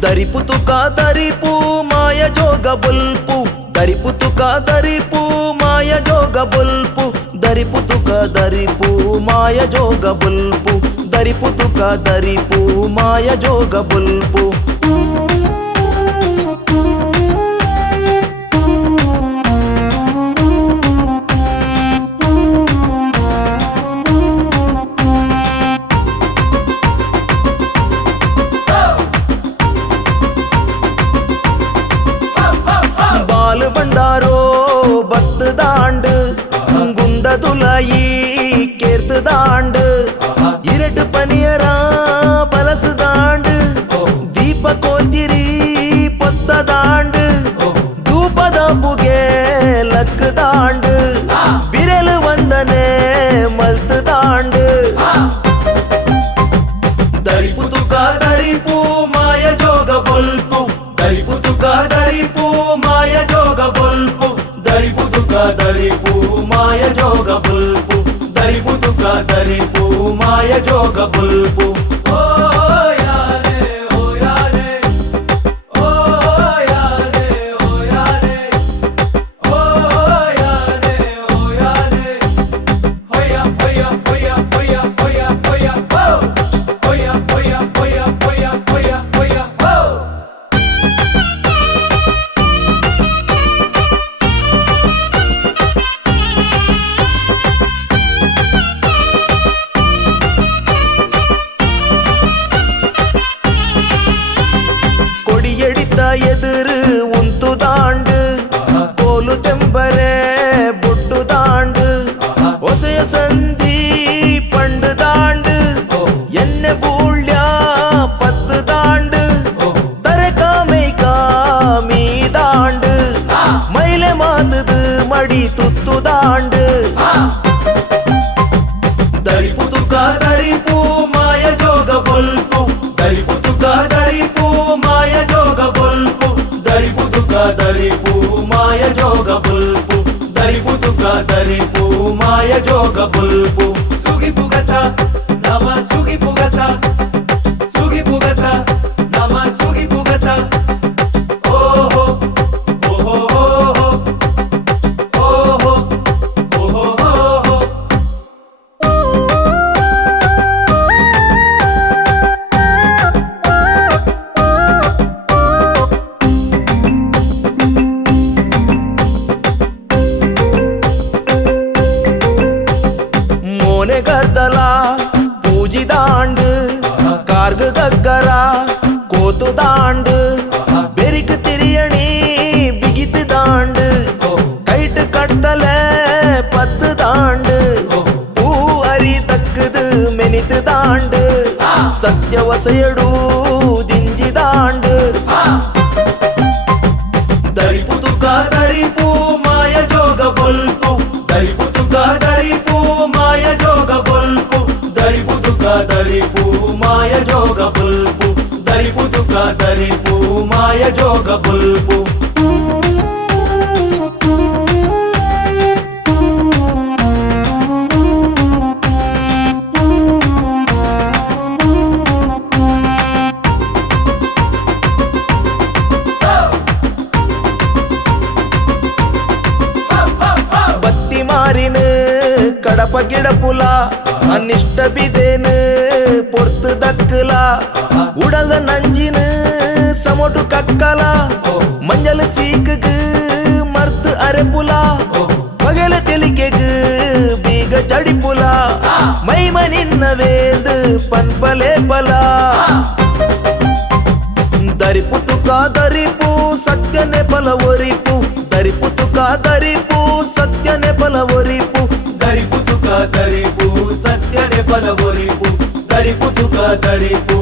దరిపుతుక దరిపు మాయ జోగ బుల్పు. దరిపుతుక దరిపు మాయ జోగ బుల్పు. దరిపుతుక దరిపు మాయ జోగ బుల్పు. దరిపుతుక దరిపు మాయ జోగ బుల్పు. வந்தாரோ దరిపు మాయ జోగ బుల్పు. దరిపు తుక దరిపు మాయ జోగ బుల్పు. ஆண்டு தரிப்பு துக்கா தரிப்பு மாய ஜோக பொல்பு தரிப்பு துக்கா தரிப்பு மாய ஜோக பொல்பு தரிப்பு துக்கா தரிப்பு மாய ஜோக பொல்பு தரிப்பு துக்கா தரிப்பு மாய ஜோக பொல்பு ಕೋಣೆ ಗದ್ದಲ ಪೂಜಿದಾಂಡು ಕಾರ್ಗ ಗಗ್ಗರ ಕೋತು ದಾಂಡು பெருக்கு தெரியணி பிகித்து தாண்டு கைட்டு கட்டல பத்து தாண்டு பூ அரி தக்குது மெனித்து தாண்டு சத்திய வசையடூ జోగ బొల్పు. ಗಡಪ ಗಿಡಪುಲ ಅನಿಷ್ಟ ಬಿದೇನು பொறுத்து தக்குலா உடல்ல நஞ்சினு சமோட்டு கக்கலா மஞ்சள் சீக்குக்கு மறுத்து அரைப்புலா. பகல தெளிக்கேக்கு பீக சடிப்புலா மைம நின்ன வேந்து பண்பலே பலா. தரிப்பு துக்கா தரிப்பு சத்தியனே பல ஒரிப்பு. தரிப்பு துக்கா தரிப்பு சத்தியனே பல ஒரிப்பு. దరిపు తుక దరిపు సత్యనే బల ఒరిపు దరిపు తుక దరిపు